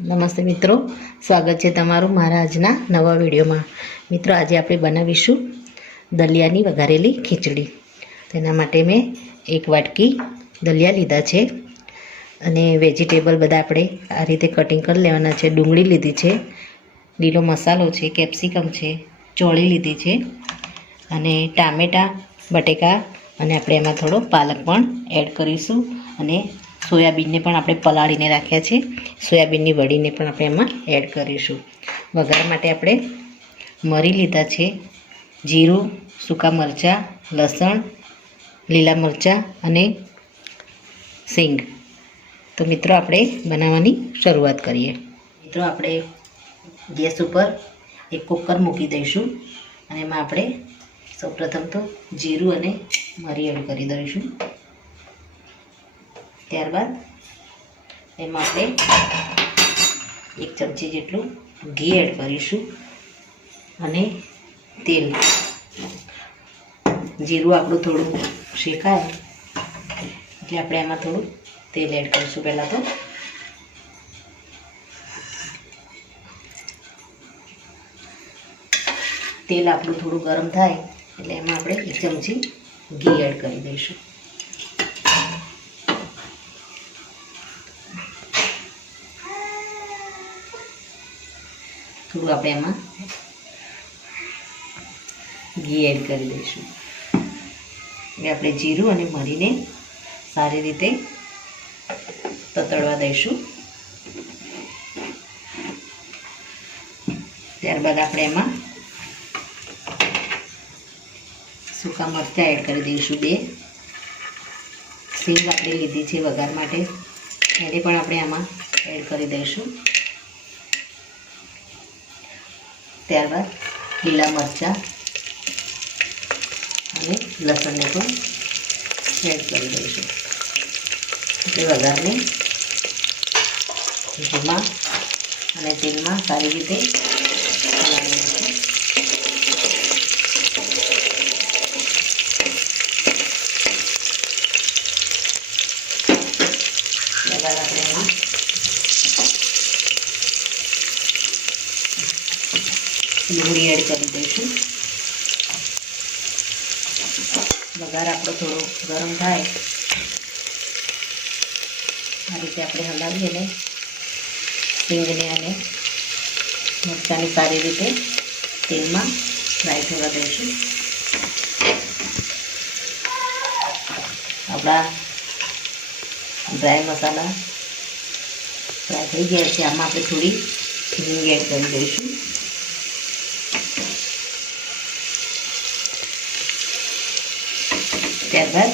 નમસ્તે મિત્રો, સ્વાગત છે તમારું મારા આજના નવા વિડીયોમાં. મિત્રો, આજે આપણે બનાવીશું દલિયાની વઘારેલી ખીચડી. તેના માટે મેં એક વાટકી દલિયા લીધા છે અને વેજીટેબલ બધા આપણે આ રીતે કટિંગ કરી લેવાના છે. ડુંગળી લીધી છે, લીલો મસાલો છે, કેપ્સિકમ છે, ચોળી લીધી છે અને ટામેટાં, બટેકા અને આપણે એમાં થોડો પાલક પણ એડ કરીશું અને સોયાબીનને પણ આપણે પલાળીને રાખ્યા છે. સોયાબીનની વડીને પણ આપણે એમાં એડ કરીશું. વઘાર માટે આપણે મરી લીધા છે, જીરું, સૂકા મરચાં, લસણ, લીલા મરચાં અને સિંગ. તો મિત્રો, આપણે બનાવવાની શરૂઆત કરીએ. મિત્રો, આપણે ગેસ ઉપર એક કુકર મૂકી દઈશું અને એમાં આપણે સૌપ્રથમ તો જીરું અને મરી એડ કરી દઈશું. ત્યારબાદ એમાં આપણે 1 ચમચી જેટલું ઘી એડ કરીશું અને તેલ. જીરું આપણું થોડું શેકાય એટલે આપણે એમાં થોડું તેલ એડ કરીશું. પહેલાં તો તેલ આપણું થોડું ગરમ થાય એટલે એમાં આપણે 1 ચમચી ઘી એડ કરી દઈશું. થોડું આપણે એમાં ઘી એડ કરી દઈશું. એટલે આપણે જીરું અને મરીને સારી રીતે તતડવા દઈશું. ત્યારબાદ આપણે એમાં સૂકા મરચાં એડ કરી દઈશું 2. સિંગ આપણે લીધી છે વઘાર માટે, એને પણ આપણે આમાં એડ કરી દઈશું. ત્યારબાદ લીલા મરચાં અને લસણને પણ એડ કરી દઈશું. એટલે વઘારને ઘીમાં અને તેલમાં સારી રીતે હલાવી દઈશું. ત્યારબાદ આપણે એમાં ડુંગળી એડ કરી દઈશું. વઘાર આપણો થોડો ગરમ થાય આ રીતે આપણે હલાવી અને સિંગને અને મરચાંને સારી રીતે તેલમાં ફ્રાય થવા દઈશું. આપણા ડ્રાય મસાલા ફ્રાય થઈ ગયા છે. આમાં આપણે થોડી હિંગ એડ કરી દઈશું. ત્યારબાદ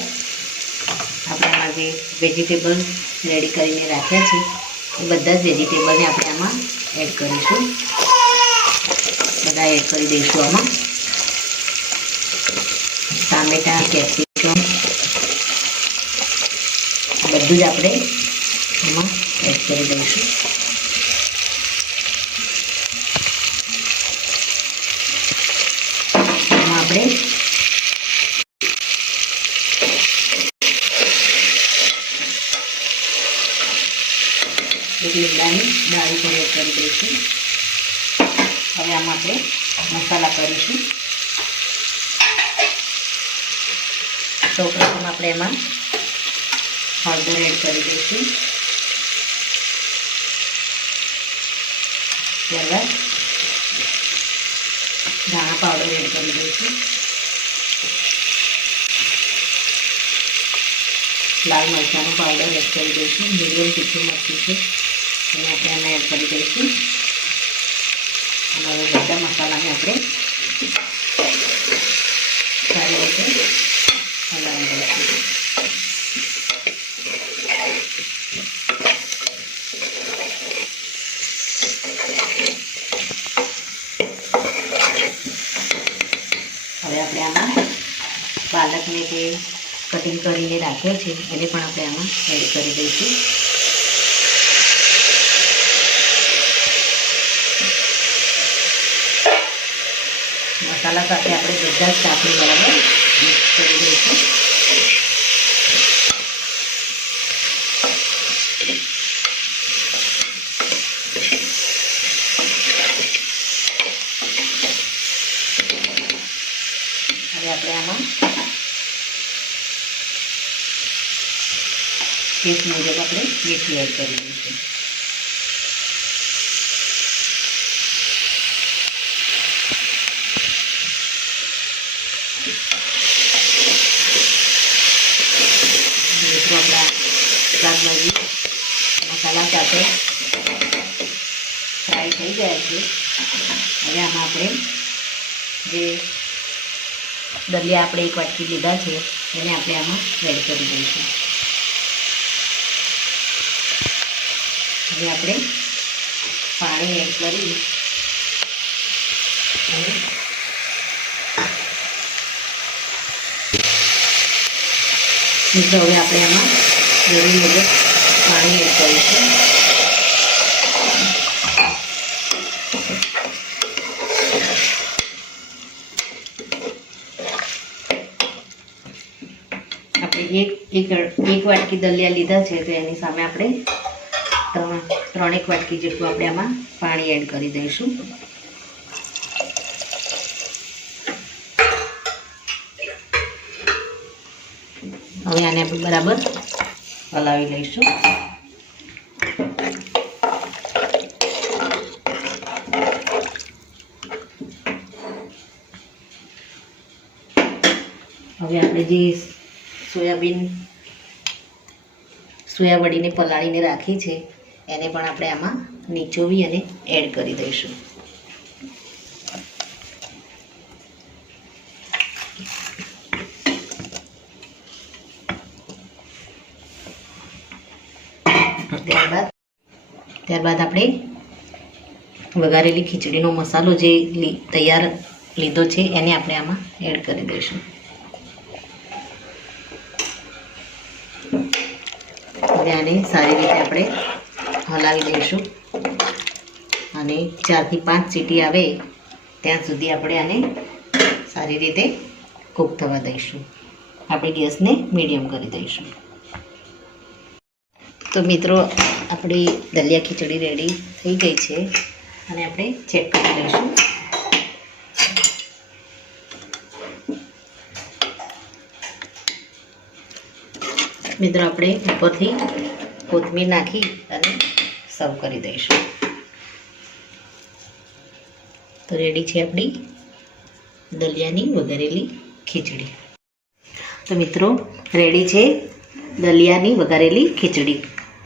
આપણે આમાં જે વેજીટેબલ રેડી કરીને રાખ્યા છે એ બધા જ વેજીટેબલને આપણે આમાં એડ કરીશું. બધા એડ કરી દઈશું. આમાં ટામેટાં, કેપ્સિકમ બધું જ આપણે એમાં એડ કરી દઈશું. એમાં આપણે એક લીમડાની ડાળી પણ એડ કરી દઈશું. હવે આમાં આપણે મસાલા કરીશું. સૌપ્રથમ આપણે એમાં હળદર એડ કરી દઈશું. ત્યારબાદ ધાણા પાવડર એડ કરી દઈશું. લાલ મરચાંનો પાવડર એડ કરી દઈશું. મીડિયમ તીખું મરચું છે એને આપણે આમાં એડ કરી દઈશું. અને હવે બધા મસાલાને આપણે સારી રીતે હલાવી દઈશું. હવે આપણે આમાં પાલકને જે કટિંગ કરીને રાખ્યો છે એને પણ આપણે આમાં એડ કરી દઈશું. મસાલા સાથે આપણે બધા જ શાકને બરાબર મિક્સ કરી દઈશું. ટેસ્ટ મુજબ આપણે મીઠું એડ કરી દઈશું. મિત્રો આપણા શાકભાજી મસાલા સાથે ફ્રાય થઈ ગયા છે. હવે આમાં આપણે જે દલિયા આપણે એક વાટકી લીધા છે એને આપણે આમાં એડ કરી દઈશું. હવે આપણે પાણી એડ કરી અને મિત્રો હવે આપણે આમાં જરૂર મુજબ પાણી એડ કરીશું. આપણે એક વાટકી દલિયા લીધા છે તો એની સામે આપણે ત્રણેક વાટકી જેટલું આપણે આમાં પાણી એડ કરી દઈશું. હવે આને આપણે બરાબર હલાવી લઈશું. હવે આપણે જે સોયાબડીને પલાળીને રાખી છે એને પણ આપણે આમાં નીચોવી અને એડ કરી દઈશું. ત્યારબાદ આપણે વઘારેલી ખીચડીનો મસાલો જે તૈયાર લીધો છે એને આપણે આમાં એડ કરી દઈશું. હવે આને સારી રીતે આપણે હલાવી દઈશું અને 4 થી 5 સીટી આવે ત્યાં સુધી આપણે આને સારી રીતે કૂક થવા દઈશું. આપણે ગેસને મીડિયમ કરી દઈશું. તો મિત્રો આપણી દલિયા ખીચડી રેડી થઈ ગઈ છે અને આપણે ચેક કરી લઈશું. મિત્રો આપણે ઉપરથી કોથમીર નાખી અને સર્વ કરી દઈશું. તો રેડી છે આપણી દલિયાની વઘારેલી ખીચડી. તો મિત્રો રેડી છે દલિયાની વઘારેલી ખીચડી.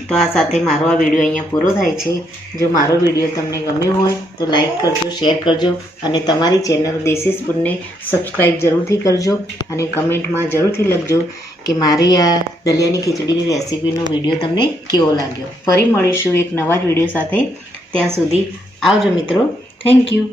તો આ સાથે મારો આ વિડીયો અહીંયા પૂરો થાય છે. જો મારો વિડીયો તમને ગમ્યો હોય તો લાઈક કરજો, શેર કરજો અને તમારી ચેનલ દેશી સ્પૂનને સબસ્ક્રાઈબ જરૂરથી કરજો અને કમેન્ટમાં જરૂરથી લખજો કે મારી આ દલિયાની ખીચડીની રેસીપીનો વિડીયો તમને કેવો લાગ્યો. ફરી મળીશું એક નવા જ વિડીયો સાથે. ત્યાં સુધી આવજો મિત્રો. Thank you.